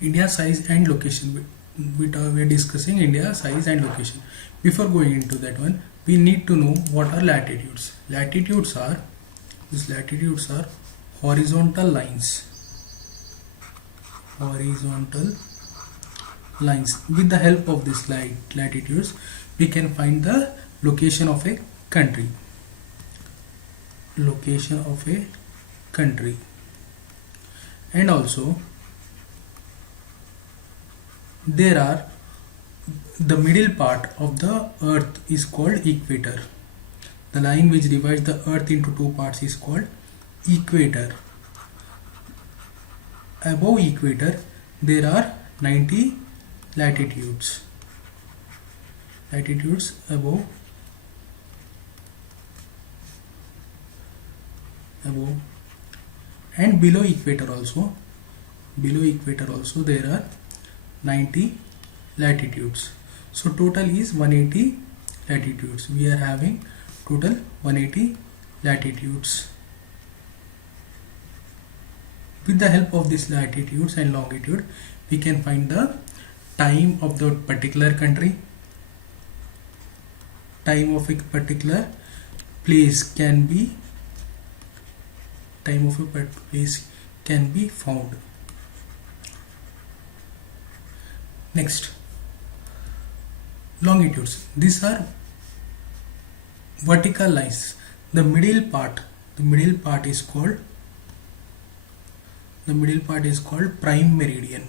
India size and location. We are discussing India size and location. Before going into that one, we need to know what are latitudes. Latitudes are horizontal lines. Horizontal lines. With the help of this latitudes, we can find the location of a country. Location of a country. And also there are the middle part of the earth is called equator. The line which divides the earth into two parts is called equator. Above equator there are 90 latitudes. Latitudes above and below equator also there are 90 latitudes. So total is 180 latitudes. We are having total 180 latitudes. With the help of these latitudes and longitude, we can find the time of the particular country. Time of a particular place can be found. Next, longitudes. These are vertical lines. The middle part is called prime meridian.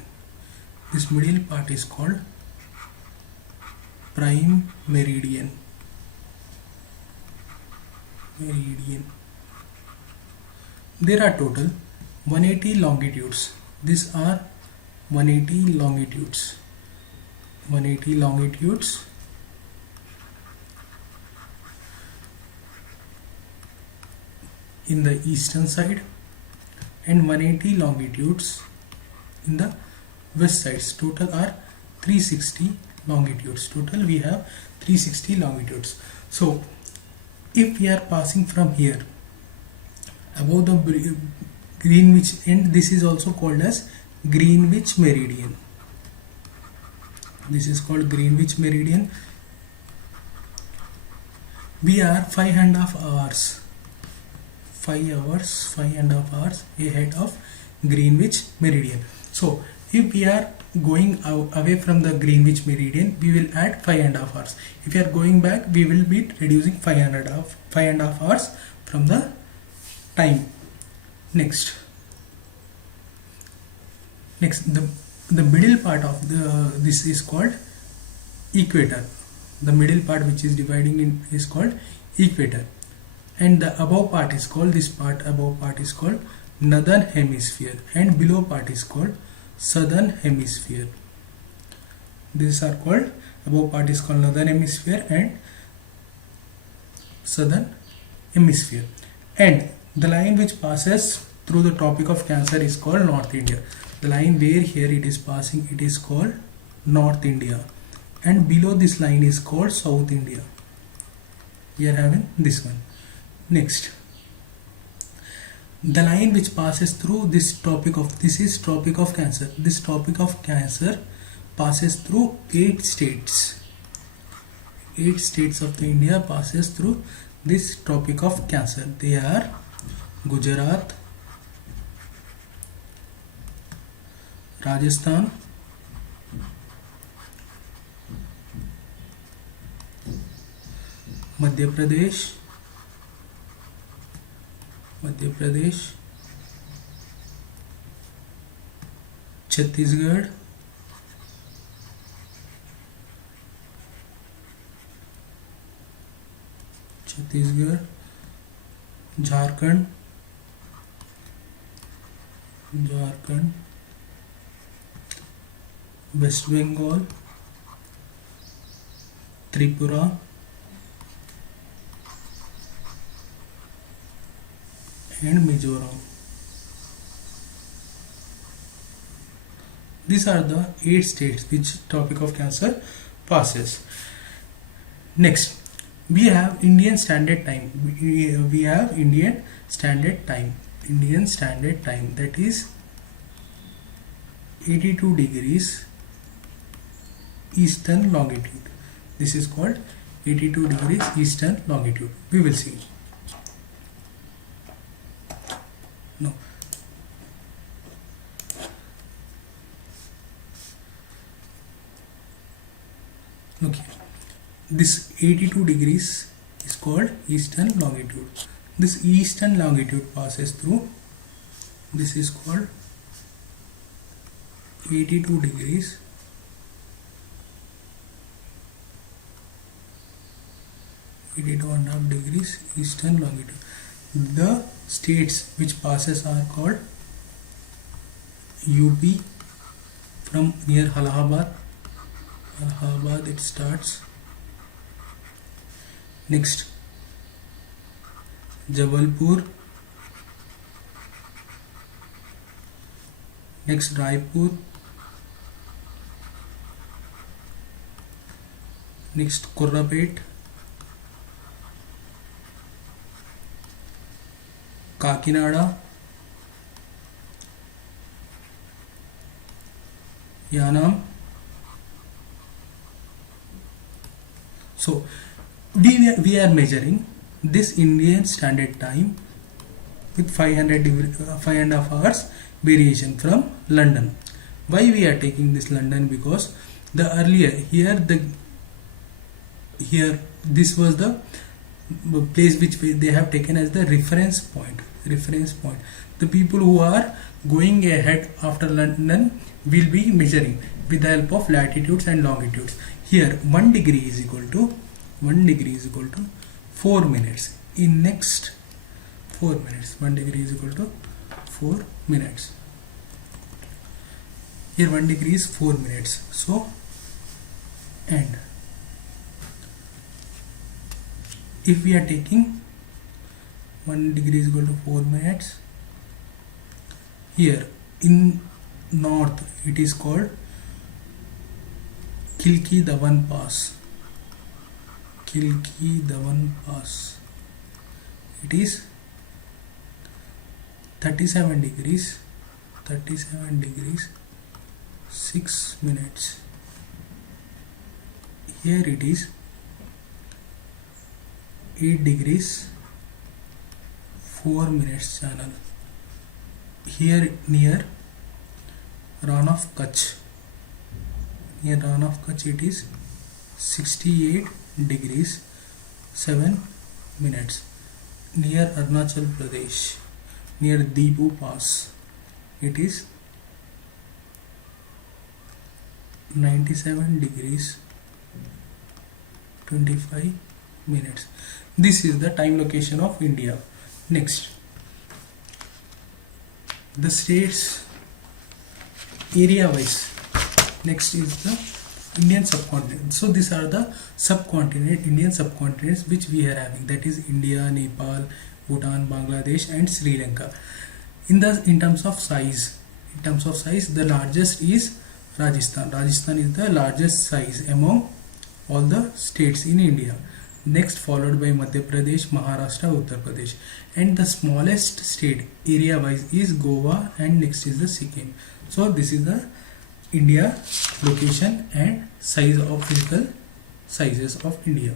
This middle part is called prime meridian. There are total 180 longitudes. These are 180 longitudes. 180 longitudes. In the eastern side and 180 longitudes in the west sides. Total are 360 longitudes. Total we have 360 longitudes. So if we are passing from here above the Greenwich end, this is also called as Greenwich meridian. This is called Greenwich meridian. We are 5.5 hours ahead of Greenwich meridian. So if we are going away from the Greenwich meridian, we will add 5.5 hours. If we are going back, we will be reducing 5.5 hours from the time. Next, the middle part of this is called equator. The middle part which is dividing is called equator, and the above part is called northern hemisphere, and below part is called southern hemisphere. These are called, above part is called northern hemisphere and southern hemisphere. And the line which passes through the Tropic of Cancer is called North India. The line where here it is passing, it is called North India, and below this line is called South India. We are having this one. Next, the line which passes through this is Tropic of Cancer. This Tropic of Cancer passes through 8 states. 8 states of the India passes through this Tropic of Cancer. They are Gujarat, Rajasthan, Madhya Pradesh, Chhattisgarh, Jharkhand, West Bengal, Tripura, and Mizoram. These are the 8 states which Tropic of Cancer passes. Next, we have Indian Standard Time. We have Indian Standard Time. That is 82 degrees eastern longitude. This is called 82 degrees eastern longitude. We will see. No. Okay. This 82 degrees is called eastern longitude. This eastern longitude passes through. This is called 82 degrees. 82.5 degrees eastern longitude. The states which passes are called UP from near Allahabad. Allahabad it starts. Next Jabalpur. Next Raipur. Next Korrapet. Kakinada. Yanam. So we are measuring this Indian Standard Time with 5.5 hours variation from London. Why we are taking this London? Because the earlier this was the place which they have taken as the reference point. The people who are going ahead after London will be measuring with the help of latitudes and longitudes. Here 1 degree is equal to 4 minutes. In next 4 minutes, 1 degree is equal to 4 minutes. Here 1 degree is 4 minutes. So, and if we are taking 1 degree is equal to 4 minutes, here in north it is called Kilki Dawan Pass. Kilki Dawan Pass. It is 37 degrees 6 minutes. Here it is 8 degrees 4 minutes channel. Here near Rann of Kutch. Near Rann of Kutch it is 68 degrees 7 minutes. Near Arunachal Pradesh, near Dibu Pass, it is 97 degrees 25 minutes. This is the time location of India. Next, the states area wise. Next is the Indian subcontinent. So these are the Indian subcontinents which we are having, that is India, Nepal, Bhutan, Bangladesh and Sri Lanka. In terms of size, the largest is Rajasthan. Rajasthan is the largest size among all the states in India. Next followed by Madhya Pradesh, Maharashtra, Uttar Pradesh, and the smallest state area wise is Goa, and next is the Sikkim. So this is the India location and size of physical sizes of India.